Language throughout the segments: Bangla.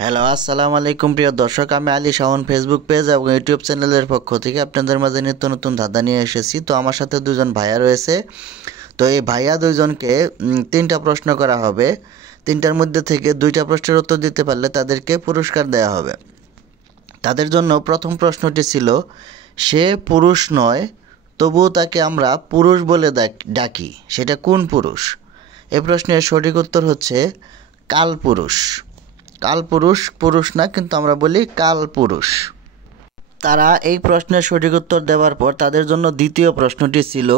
হ্যালো, আসসালামু আলাইকুম প্রিয় দর্শক। আমি আলী শাওন ফেসবুক পেজ এবং ইউটিউব চ্যানেলের পক্ষ থেকে আপনাদের মাঝে নিত্য নতুন ধাঁধা নিয়ে এসেছি। তো আমার সাথে দুজন ভাইয়া রয়েছে। তো এই ভাইয়া দুইজনকে তিনটা প্রশ্ন করা হবে। তিনটার মধ্যে থেকে দুইটা প্রশ্নের উত্তর দিতে পারলে তাদেরকে পুরস্কার দেওয়া হবে। তাদের জন্য প্রথম প্রশ্নটি ছিল, সে পুরুষ নয় তবুও তাকে আমরা পুরুষ বলে ডাকি, সেটা কোন পুরুষ? এই প্রশ্নের সঠিক উত্তর হচ্ছে কালপুরুষ। কালপুরুষ পুরুষ না, কিন্তু আমরা বলি কালপুরুষ। তারা এই প্রশ্নের সঠিক উত্তর দেওয়ার পর তাদের জন্য দ্বিতীয় প্রশ্নটি ছিল,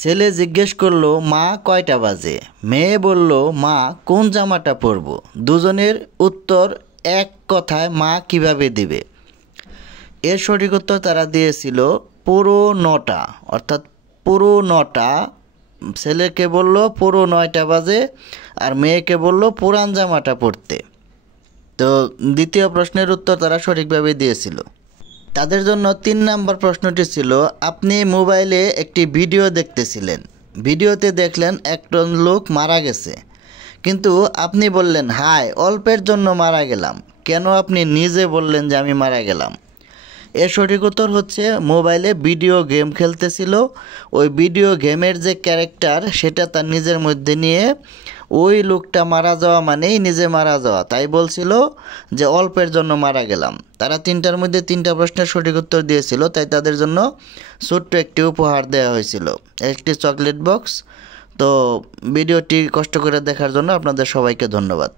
ছেলে জিজ্ঞেস করলো মা কয়টা বাজে, মেয়ে বলল মা কোন জামাটা পরব। দুজনের উত্তর এক কথায় মা কিভাবে দিবে? এর সঠিক উত্তর তারা দিয়েছিল পুরো 9টা, অর্থাৎ পুরো 9টা। ছেলেকে বলল পুরো 9টা বাজে আর মেয়েকে বলল পুরান জামাটা পরতে। তো দ্বিতীয় প্রশ্নের উত্তর তারা সঠিকভাবে দিয়েছিল। তাদের জন্য 3 নম্বর প্রশ্নটি ছিল, আপনি মোবাইলে একটি ভিডিও দেখতেছিলেন, ভিডিওতে দেখলেন একজন লোক মারা গেছে, কিন্তু আপনি বললেন হায় অল্পের জন্য মারা গেলাম, কেন আপনি নিজে বললেন যে আমি মারা গেলাম? এর সঠিক উত্তর হচ্ছে মোবাইলে ভিডিও গেম খেলতেছিল, ওই ভিডিও গেমের যে ক্যারেক্টার সেটা তার নিজের মধ্যে নিয়ে ওই লোকটা মারা যাওয়া মানেই নিজে মারা যাওয়া, তাই বলছিল যে অল্পের জন্য মারা গেলাম। তারা 3টার মধ্যে 3টা প্রশ্নের সঠিক উত্তর দিয়েছিল, তাই তাদের জন্য ছোট্ট একটি উপহার দেওয়া হয়েছিল, একটি চকলেট বক্স। তো ভিডিওটি কষ্ট করে দেখার জন্য আপনাদের সবাইকে ধন্যবাদ।